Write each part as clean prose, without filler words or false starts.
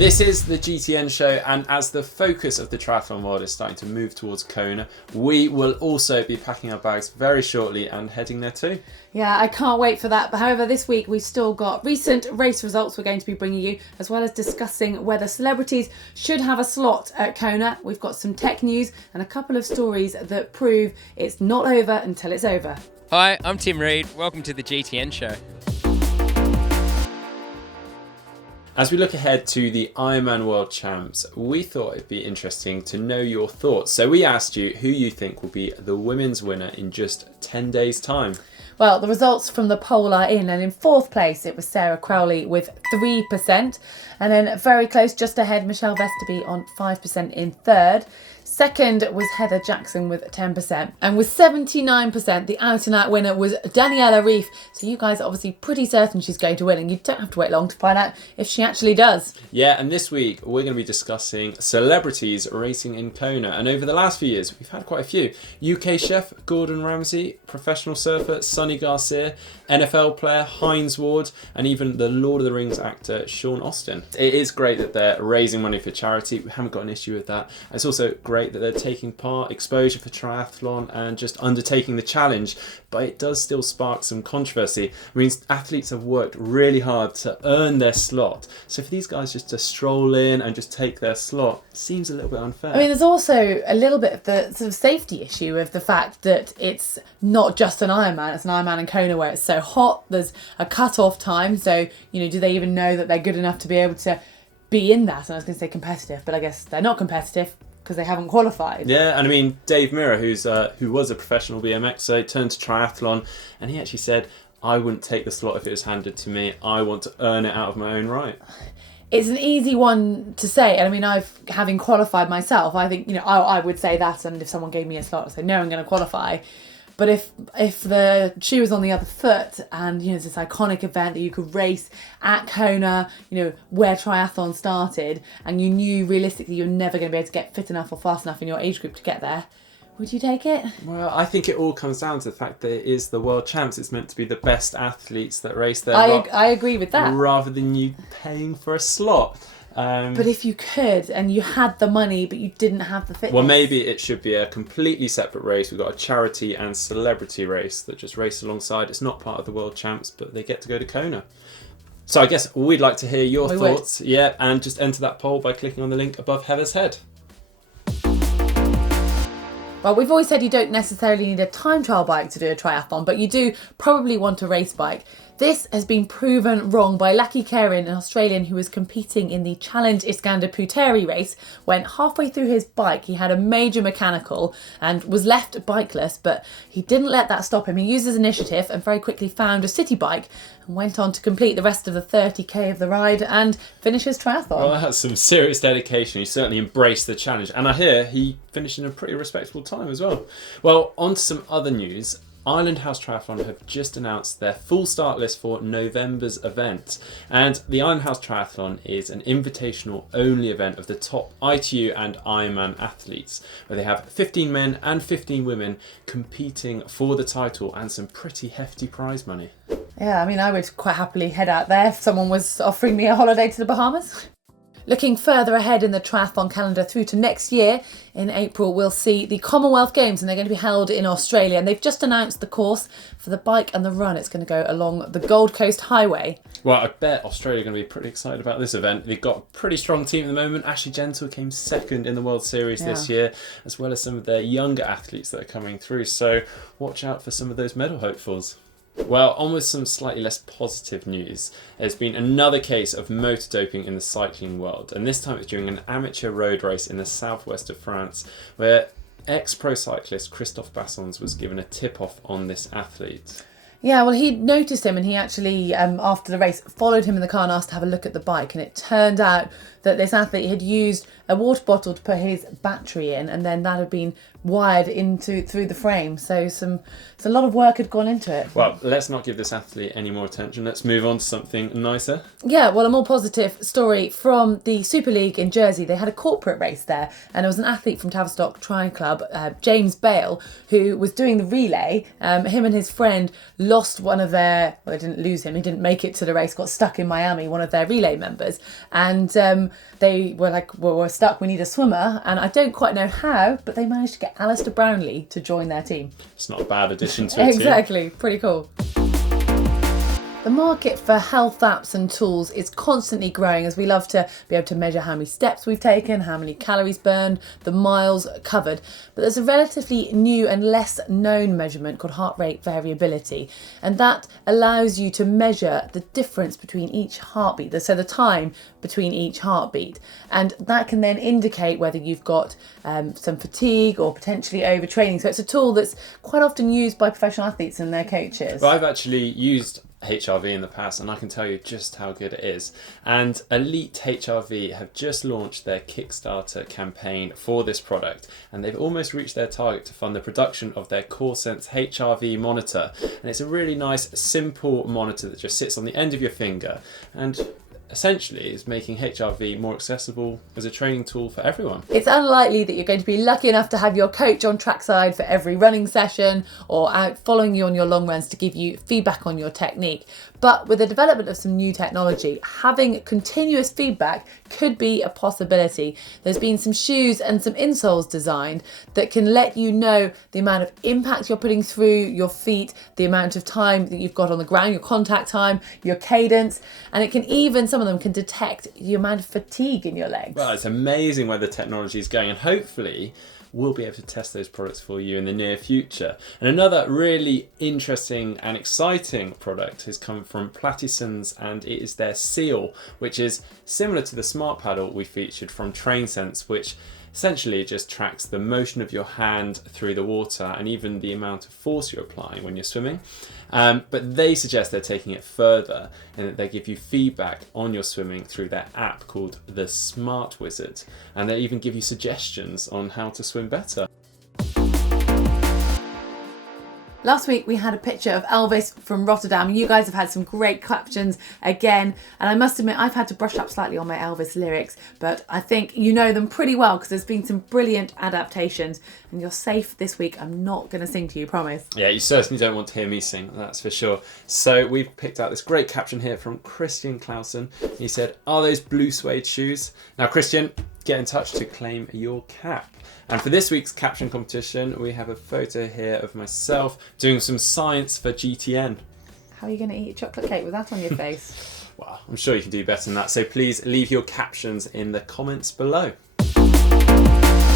This is the GTN Show, and as the focus of the triathlon world is starting to move towards Kona, we will also be packing our bags very shortly and heading there too. Yeah, I can't wait for that. But however, this week we've still got recent race results we're going to be bringing you, as well as discussing whether celebrities should have a slot at Kona. We've got some tech news and a couple of stories that prove it's not over until it's over. Hi, I'm Tim Reid. Welcome to the GTN Show. As we look ahead to the Ironman World Champs, we thought it'd be interesting to know your thoughts. So we asked you who you think will be the women's winner in just 10 days' time. Well, the results from the poll are in, and in fourth place it was Sarah Crowley with 3%, and then very close, just ahead, Michelle Vesterby on 5% in third. Second was Heather Jackson with 10%, and with 79%, the out-and-out winner was Daniela Ryf. So you guys are obviously pretty certain she's going to win, and you don't have to wait long to find out if she actually does. Yeah, and this week we're going to be discussing celebrities racing in Kona. And over the last few years, we've had quite a few. UK chef Gordon Ramsay, professional surfer Sonny Garcia, NFL player Hines Ward, and even the Lord of the Rings actor Sean Astin. It is great that they're raising money for charity. We haven't got an issue with that. It's also great that they're taking part, exposure for triathlon, and just undertaking the challenge. But it does still spark some controversy. I mean, athletes have worked really hard to earn their slot. So for these guys just to stroll in and just take their slot seems a little bit unfair. I mean, there's also a little bit of the sort of safety issue of the fact that it's not just an Ironman, it's an Ironman in Kona where it's so hot, there's a cut-off time, so, you know, do they even know that they're good enough to be able to be in that? And I was going to say competitive, but I guess they're not competitive because they haven't qualified. Yeah, and I mean, Dave Mirra, who was a professional BMXer, turned to triathlon, and he actually said, I wouldn't take the slot if it was handed to me. I want to earn it out of my own right. It's an easy one to say, and I mean, having qualified myself, I think, you know, I would say that, and if someone gave me a slot, I'd say, no, I'm going to qualify. But if the shoe was on the other foot, and, you know, it's this iconic event that you could race at Kona, you know, where triathlon started, and you knew realistically you're never going to be able to get fit enough or fast enough in your age group to get there, would you take it? Well, I think it all comes down to the fact that it is the World Champs. It's meant to be the best athletes that race there. I agree with that. Rather than you paying for a slot. But if you could, and you had the money, but you didn't have the fitness. Well, maybe it should be a completely separate race. We've got a charity and celebrity race that just race alongside. It's not part of the World Champs, but they get to go to Kona. So I guess we'd like to hear your thoughts. Yeah, and just enter that poll by clicking on the link above Heather's head. Well, we've always said you don't necessarily need a time trial bike to do a triathlon, but you do probably want a race bike. This has been proven wrong by Laki Kerin, an Australian who was competing in the Challenge Iskander Puteri race, when halfway through his bike he had a major mechanical and was left bikeless, but he didn't let that stop him. He used his initiative and very quickly found a city bike and went on to complete the rest of the 30k of the ride and finish his triathlon. Well, that's some serious dedication. He certainly embraced the challenge, and I hear he finished in a pretty respectable time as well. Well, on to some other news. Island House Triathlon have just announced their full start list for November's event, and the Island House Triathlon is an invitational only event of the top ITU and Ironman athletes, where they have 15 men and 15 women competing for the title and some pretty hefty prize money. Yeah, I mean, I would quite happily head out there if someone was offering me a holiday to the Bahamas. Looking further ahead in the triathlon calendar through to next year, in April we'll see the Commonwealth Games, and they're going to be held in Australia, and they've just announced the course for the bike and the run. It's going to go along the Gold Coast Highway. Well, I bet Australia are going to be pretty excited about this event. They've got a pretty strong team at the moment. Ashley Gentle came second in the World Series this year, as well as some of their younger athletes that are coming through, so watch out for some of those medal hopefuls. Well, on with some slightly less positive news. There's been another case of motor doping in the cycling world, and this time it's during an amateur road race in the southwest of France, where ex-pro cyclist Christophe Bassons was given a tip-off on this athlete. Yeah, well, he noticed him, and he actually, after the race, followed him in the car and asked to have a look at the bike, and it turned out that this athlete had used a water bottle to put his battery in, and then that had been wired through the frame. So a lot of work had gone into it. Well, let's not give this athlete any more attention. Let's move on to something nicer. Yeah, well, a more positive story from the Super League in Jersey. They had a corporate race there, and there was an athlete from Tavistock Tri Club, James Bale, who was doing the relay. Him and his friend lost one of their, well, they didn't lose him, he didn't make it to the race, got stuck in Miami, one of their relay members, and they were like, well, we're stuck, we need a swimmer. And I don't quite know how, but they managed to get Alistair Brownlee to join their team. It's not a bad addition to it. Exactly, pretty cool. The market for health apps and tools is constantly growing as we love to be able to measure how many steps we've taken, how many calories burned, the miles covered. But there's a relatively new and less known measurement called heart rate variability. And that allows you to measure the difference between each heartbeat, so the time between each heartbeat. And that can then indicate whether you've got some fatigue or potentially overtraining. So it's a tool that's quite often used by professional athletes and their coaches. Well, I've actually used HRV in the past, and I can tell you just how good it is. And Elite HRV have just launched their Kickstarter campaign for this product, and they've almost reached their target to fund the production of their CoreSense HRV monitor. And it's a really nice, simple monitor that just sits on the end of your finger, and essentially is making HRV more accessible as a training tool for everyone. It's unlikely that you're going to be lucky enough to have your coach on trackside for every running session or out following you on your long runs to give you feedback on your technique. But with the development of some new technology, having continuous feedback could be a possibility. There's been some shoes and some insoles designed that can let you know the amount of impact you're putting through your feet, the amount of time that you've got on the ground, your contact time, your cadence, and it can even, some of them can detect the amount of fatigue in your legs. Well, it's amazing where the technology is going, and hopefully we'll be able to test those products for you in the near future. And another really interesting and exciting product has come from Platisons, and it is their Seal, which is similar to the Smart Paddle we featured from TrainSense, which essentially just tracks the motion of your hand through the water and even the amount of force you're applying when you're swimming. But they suggest they're taking it further, and that they give you feedback on your swimming through their app called the Smart Wizard, and they even give you suggestions on how to swim better. Last week we had a picture of Elvis from Rotterdam. You guys have had some great captions again, and I must admit I've had to brush up slightly on my Elvis lyrics, but I think you know them pretty well because there's been some brilliant adaptations, and you're safe this week. I'm not going to sing to you, promise. Yeah, you certainly don't want to hear me sing, that's for sure. So we've picked out this great caption here from Christian Clausen. He said, "Are those blue suede shoes?" Now Christian, get in touch to claim your cap. And for this week's caption competition, we have a photo here of myself doing some science for GTN. How are you going to eat chocolate cake with that on your face? Well, I'm sure you can do better than that, so please leave your captions in the comments below.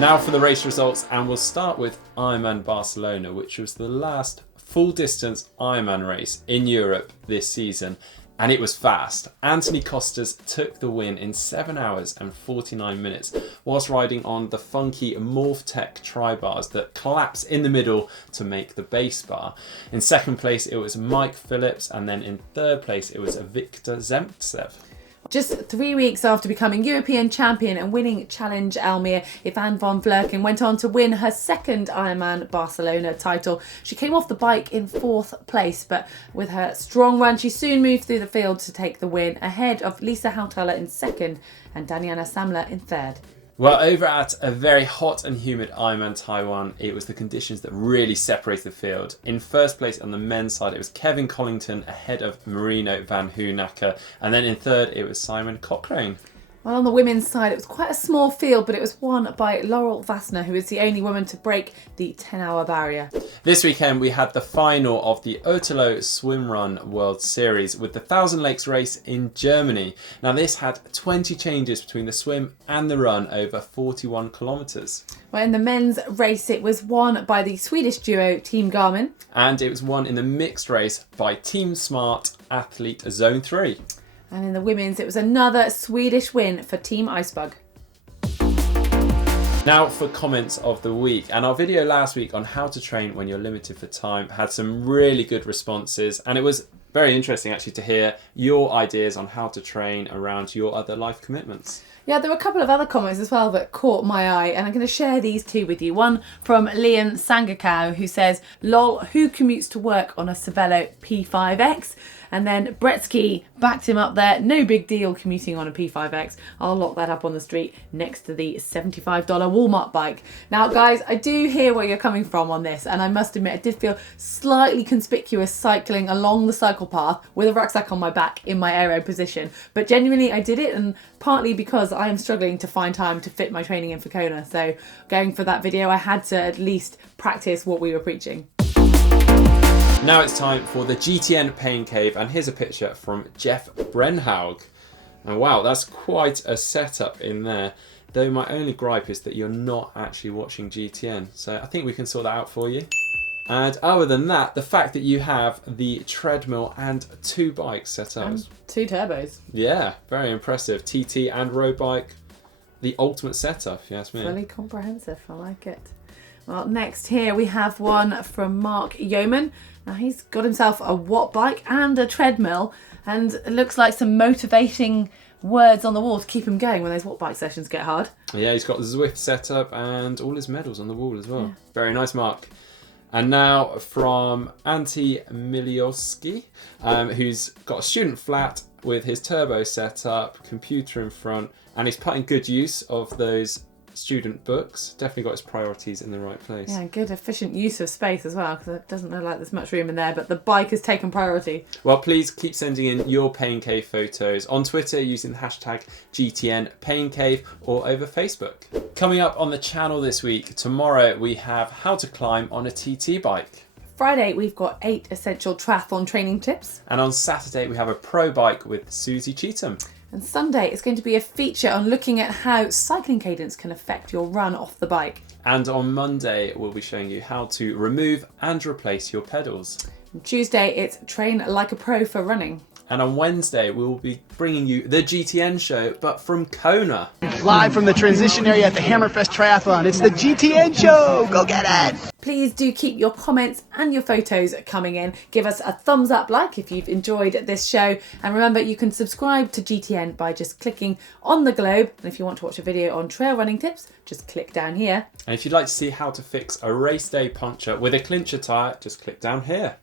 Now for the race results, and we'll start with Ironman Barcelona, which was the last full distance Ironman race in Europe this season. And it was fast. Anthony Costas took the win in 7 hours and 49 minutes whilst riding on the funky Morph Tech tri-bars that collapse in the middle to make the base bar. In second place it was Mike Phillips, and then in third place it was Viktor Zemtsev. Just 3 weeks after becoming European champion and winning Challenge Almere, Yvonne van Vlerken went on to win her second Ironman Barcelona title. She came off the bike in fourth place, but with her strong run, she soon moved through the field to take the win, ahead of Lisa Hautala in second and Daniela Samler in third. Well, over at a very hot and humid Ironman Taiwan, it was the conditions that really separated the field. In first place on the men's side, it was Kevin Collington ahead of Marino van Hoonacker, and then in third, it was Simon Cochrane. Well, on the women's side, it was quite a small field, but it was won by Laurel Vassner, who is the only woman to break the 10-hour barrier. This weekend, we had the final of the Otterlo Swim Run World Series with the 1,000 Lakes race in Germany. Now, this had 20 changes between the swim and the run over 41 kilometres. Well, in the men's race, it was won by the Swedish duo Team Garmin. And it was won in the mixed race by Team Smart Athlete Zone 3. And in the women's, it was another Swedish win for Team Icebug. Now for comments of the week. And our video last week on how to train when you're limited for time had some really good responses, and it was very interesting actually to hear your ideas on how to train around your other life commitments. Yeah, there were a couple of other comments as well that caught my eye, and I'm going to share these two with you. One from Liam Sangakow, who says, "Lol, who commutes to work on a Cervelo P5X?" And then Bretsky backed him up there. No big deal commuting on a P5X. I'll lock that up on the street next to the $75 Walmart bike. Now, guys, I do hear where you're coming from on this, and I must admit, I did feel slightly conspicuous cycling along the cycle path with a rucksack on my back in my aero position. But genuinely, I did it, and partly because I am struggling to find time to fit my training in for Kona. So going for that video, I had to at least practice what we were preaching. Now it's time for the GTN Pain Cave, and here's a picture from Jeff Brenhaug. And wow, that's quite a setup in there. Though my only gripe is that you're not actually watching GTN. So I think we can sort that out for you. And other than that, the fact that you have the treadmill and 2 bikes set up. And 2 turbos. Yeah, very impressive. TT and road bike. The ultimate setup, if you ask me. Fully comprehensive, I like it. Well, next here we have one from Mark Yeoman. Now he's got himself a watt bike and a treadmill, and it looks like some motivating words on the wall to keep him going when those watt bike sessions get hard. Yeah, he's got the Zwift setup and all his medals on the wall as well. Yeah. Very nice, Mark. And now from Antti Miljoski, who's got a student flat with his turbo setup, computer in front, and he's putting good use of those student books. Definitely got his priorities in the right place. Yeah, good efficient use of space as well, because it doesn't look like there's much room in there, but the bike has taken priority. Well, please keep sending in your Pain Cave photos on Twitter using the hashtag GTN Pain Cave or over Facebook. Coming up on the channel this week, tomorrow we have how to climb on a TT bike. Friday, we've got 8 essential triathlon training tips. And on Saturday, we have a pro bike with Susie Cheetham. And Sunday is going to be a feature on looking at how cycling cadence can affect your run off the bike. And on Monday, we'll be showing you how to remove and replace your pedals. And Tuesday, it's train like a pro for running. And on Wednesday, we will be bringing you the GTN show, but from Kona. Live from the transition area at the Hammerfest Triathlon, it's the GTN Show! Go get it! Please do keep your comments and your photos coming in. Give us a thumbs up like if you've enjoyed this show. And remember, you can subscribe to GTN by just clicking on the globe. And if you want to watch a video on trail running tips, just click down here. And if you'd like to see how to fix a race day puncture with a clincher tyre, just click down here.